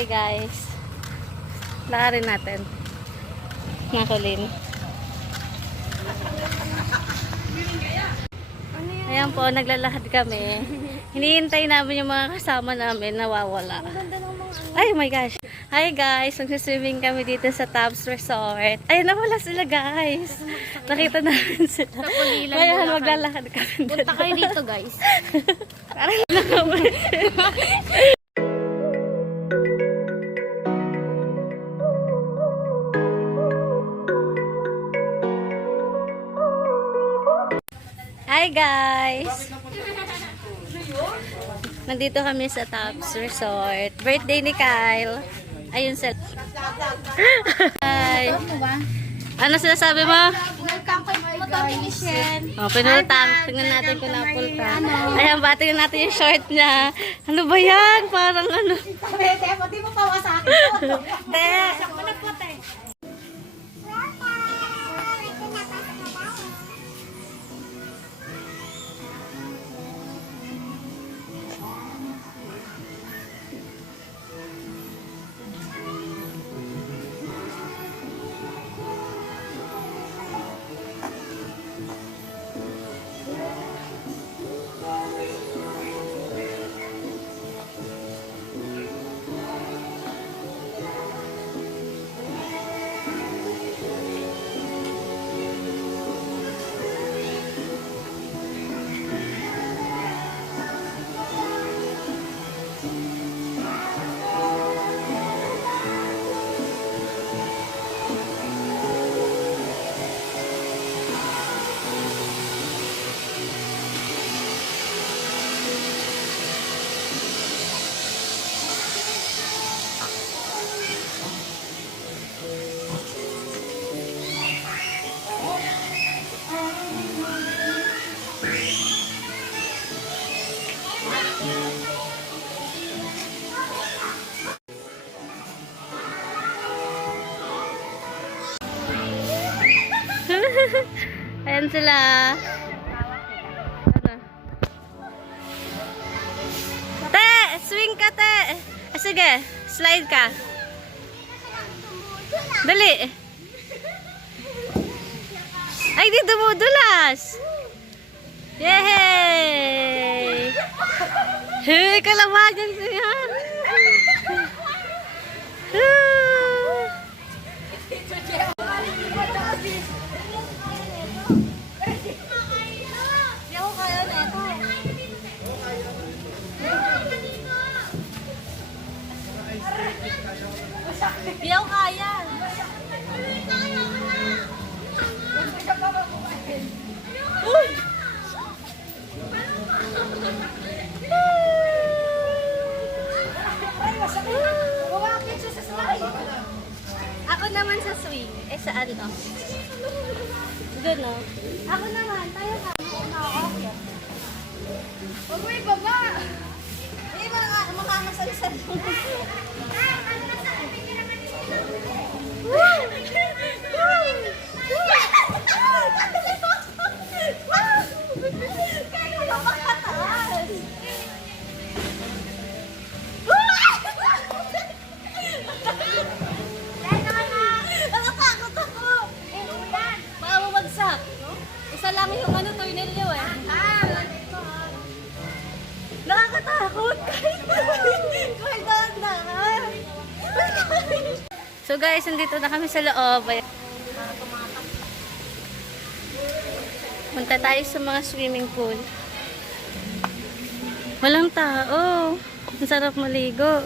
Hi guys. Lakarin natin. Nakulin. Ayan po, naglalakad kami. Hinihintay namin yung mga kasama namin nawawala. Ay, oh my gosh. Hi guys, magsiswimming kami dito sa Tabs Resort. Ayun, nawala sila guys. Nakita namin sila. Kaya maglalakad kami. Punta kayo dito guys. Parang nakawin. Hi guys! Nandito kami sa Tabs Resort. Birthday ni Kyle. Ayun sa... Hi! Ano sinasabi mo? Welcome kay Motor Mission. Oh, pinultang. Tingnan natin kung napultang. Ayan ba? Tingnan natin yung short niya. Ano ba yan? Parang ano? Di mo pawa sa akin. Te! Ayan sila. Ano? Te! Swing ka, te! Sige, slide ka. Dali. Ay, di dumudulas. Yay! Hey, kalawagan siya. Diyaw kaya. Uy! Ako naman sa swing. Eh, saan to? Doon, no? Ako naman. Tayo ka. Huwag mo ibaba. Hindi mga masalsal. Isa lang yung ano, tornilyo eh. Nakakatakot. Kahit na. So guys, nandito na kami sa loob. Punta tayo sa mga swimming pool. Walang tao. Ang sarap maligo.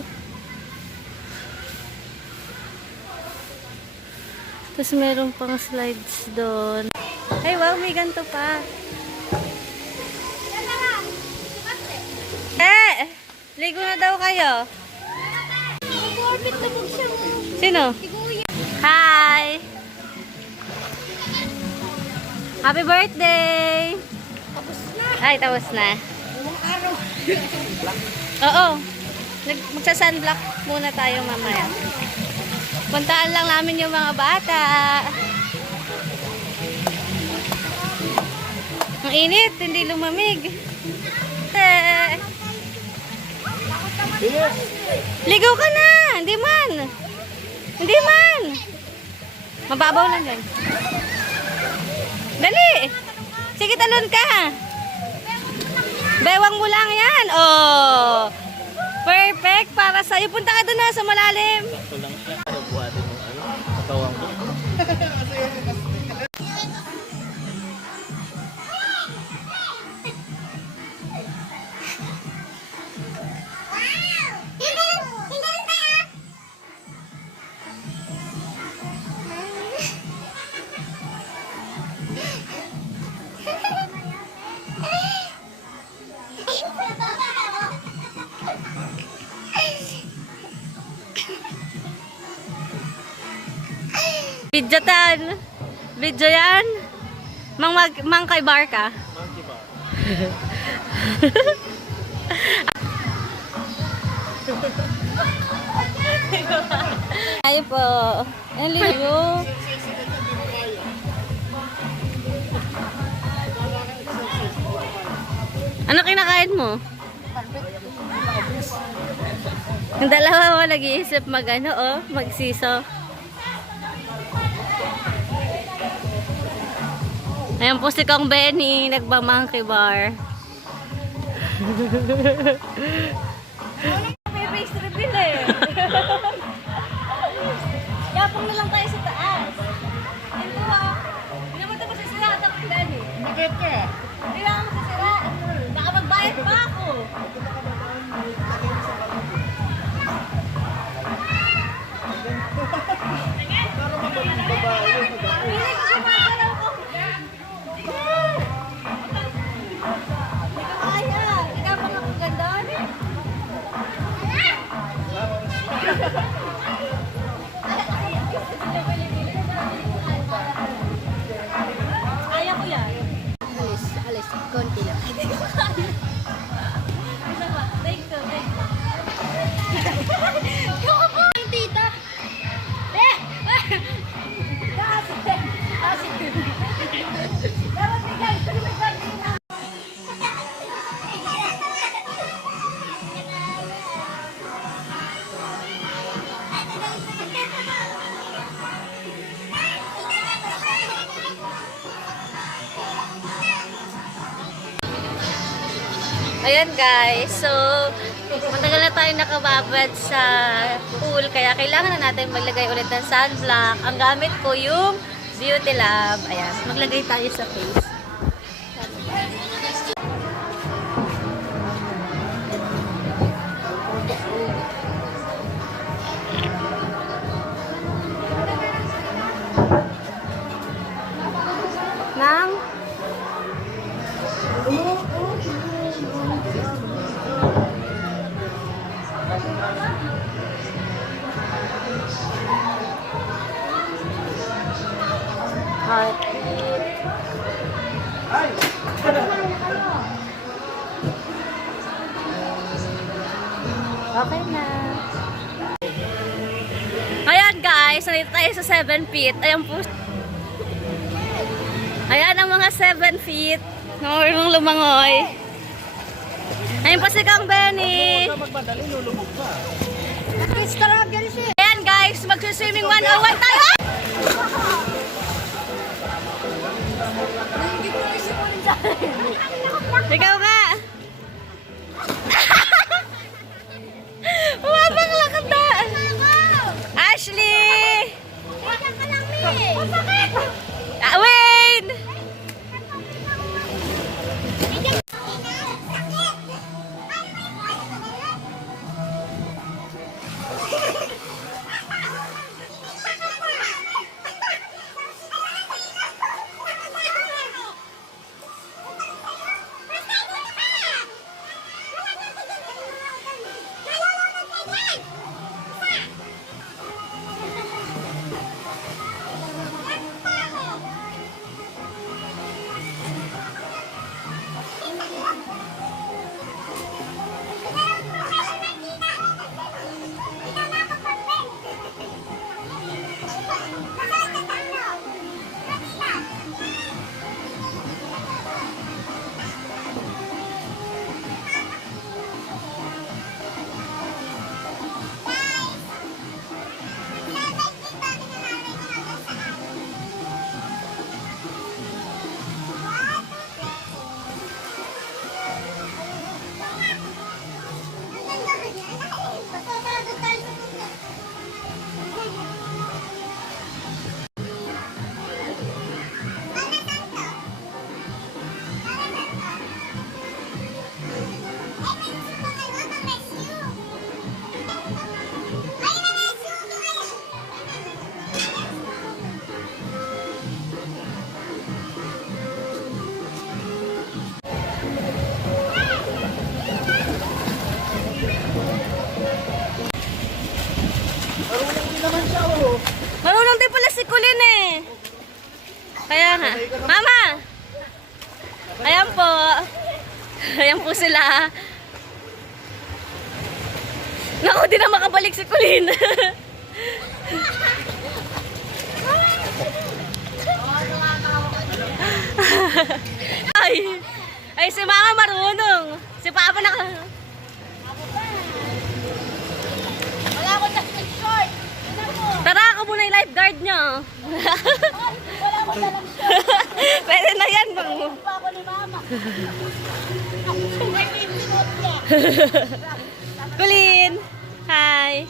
Tapos meron pang slides doon. Ay wow, may ganito pa. Ligo na daw kayo. Sino? Hi! Happy birthday! Tapos na. Ay, tapos na. Buong araw. Oo. Magsa-sunblock muna tayo mamaya. Puntaan lang namin yung mga bata. Ang init, hindi lumamig. Ligo ka na! Hindi Hindi man. Mababaw lang yan. Dali. Sige, talon ka. Bewang mo lang yan. Oh. Perfect para sa'yo. Punta ka doon na sa malalim. Ito lang siya. Kaya buhatin mo katawan ko. Video tan. Video yan. Mang kay bar ka. Monkey bar. Ay po. Ang liyo. Ano kinakain mo? Yung dalawa mo nag-iisip magsiso. Ayan po si Kong Benny, nagba-monkey bar. May face reveal eh. Yapong na lang tayo sa taas. Ayun po ha. Hindi naman ito masisira at ang Benny. Bakit ka? Hindi na ako masisira. Baka magbayad pa ako. Pili ko siya magalaw ko. Hindi ka kaya. Hindi ka pa nga kagandaan. Kaya ko yan. Alis, konti lang. Isa pa. Thank you. Tita! Eh! Kasi! Dapat bigay! Ayan guys, so matagal na tayo nakababad sa pool kaya kailangan na natin maglagay ulit ng sunblock. Ang gamit ko yung Beauty Lab. Ayan, maglagay tayo sa face. Nang okay na. Ayan guys, nandito tayo sa 7 feet. Ayan po. Ayan ang mga 7 feet. Yung lumangoy. Ayan po si Kang Benny. Huwag ka magmadali, lulubog ka. Struggle siya! Ayan guys, mag-swimming 101 tayo. Hindi ko na simunin sa Ikaw nga. Umabang lakad na. Ashley! Diyan ka lang, Mi! Bakit? Wayne! Marunong din naman siya, oh. Marunong din pala si Kulin eh. Kaya nga. Mama! Ayan po. Ayan po sila. Naku, di na makabalik si Kulin. Ay, ay si Mama marunong. Si Papa Wala akong dalang short. Tignan mo. Tara, ako muna yung lifeguard nyo. Wala akong dalang short. Pwede na yan. Pa ako ni mama. May pinot niya. Kulin. Hi.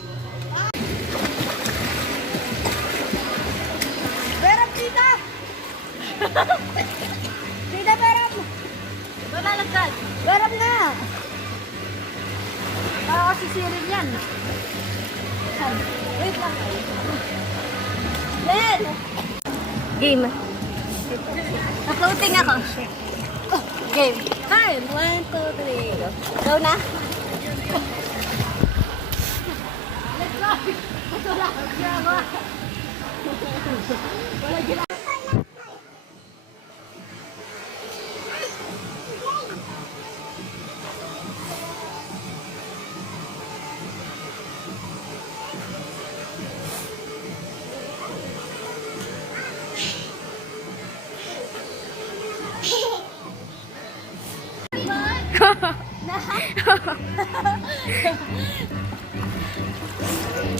Berap, tita. Tita, berap. Malalagkad. Berap na. Para kasi sirin yan. Wait lang. Len! Game. Na-floating ako. Game. Time. 1, 2, 3, go. Go na. Let's go. Wala. Wala. Wala gila.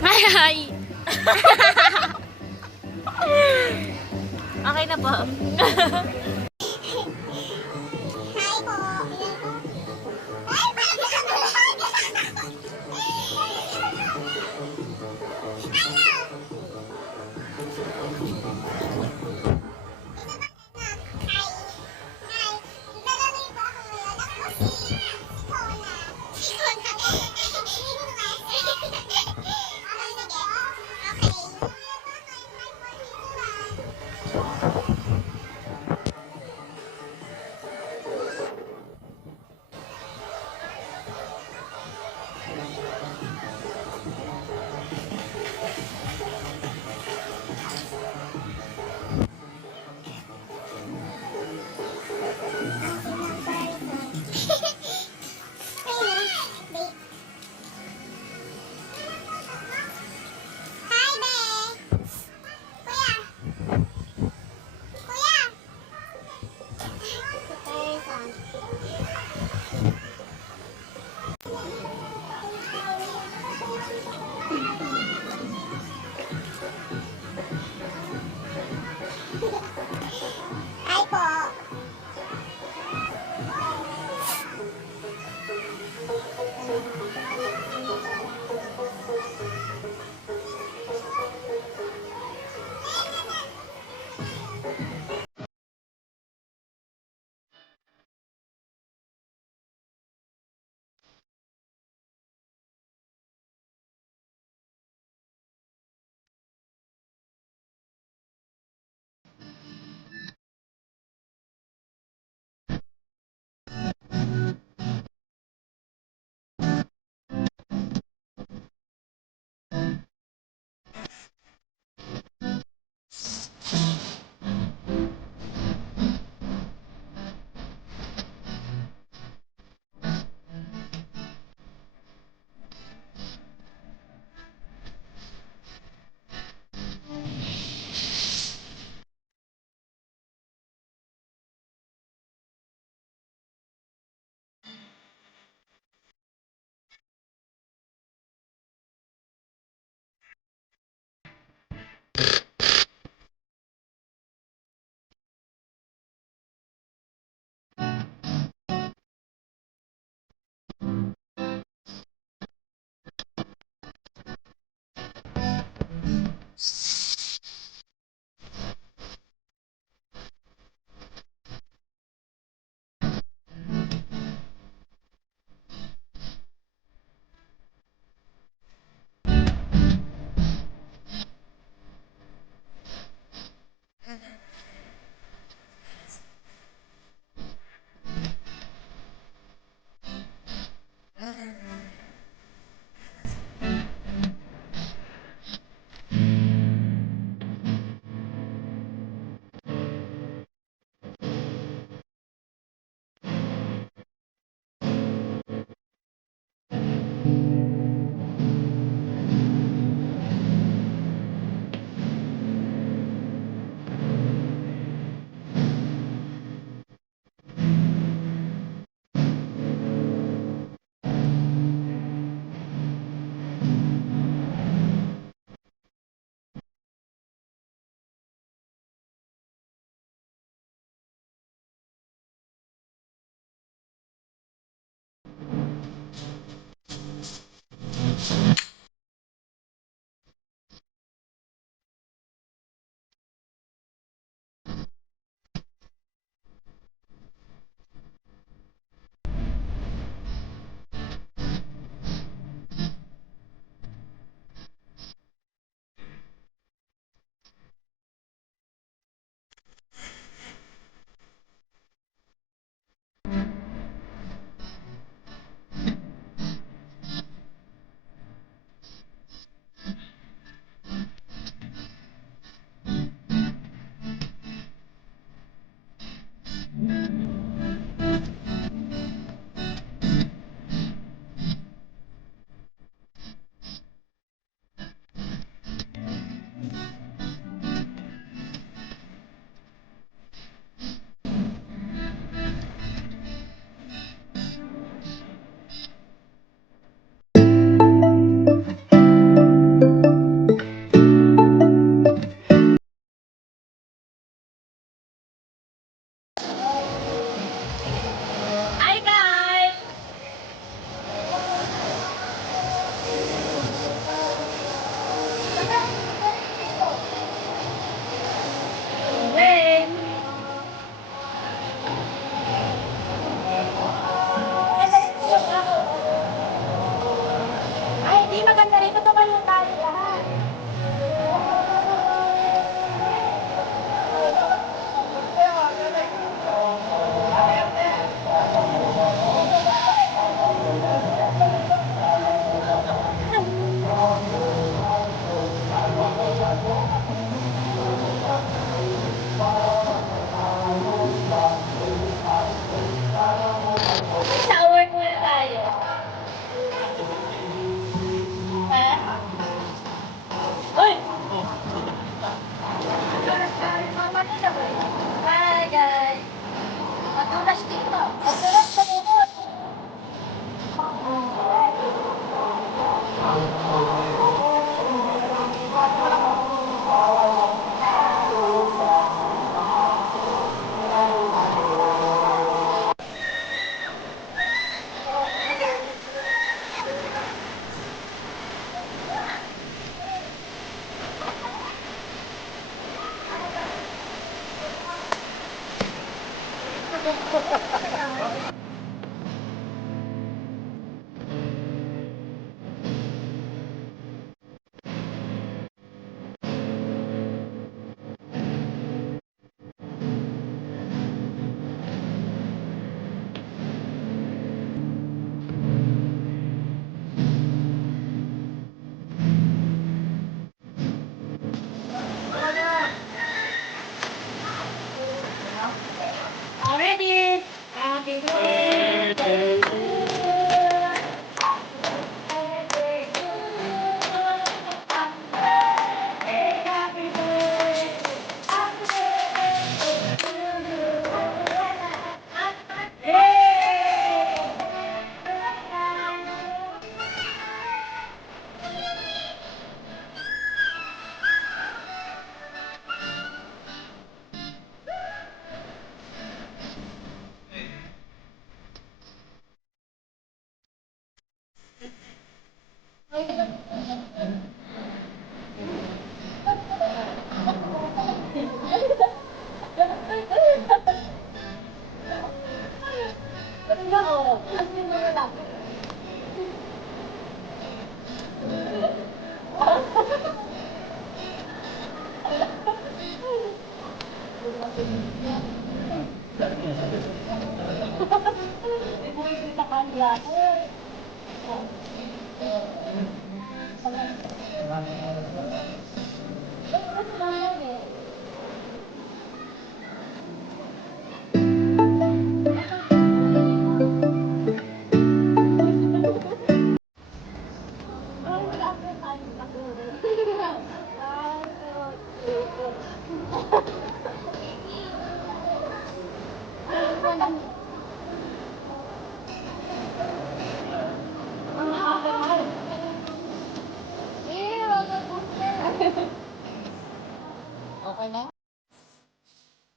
Ay, ay. Okay na po.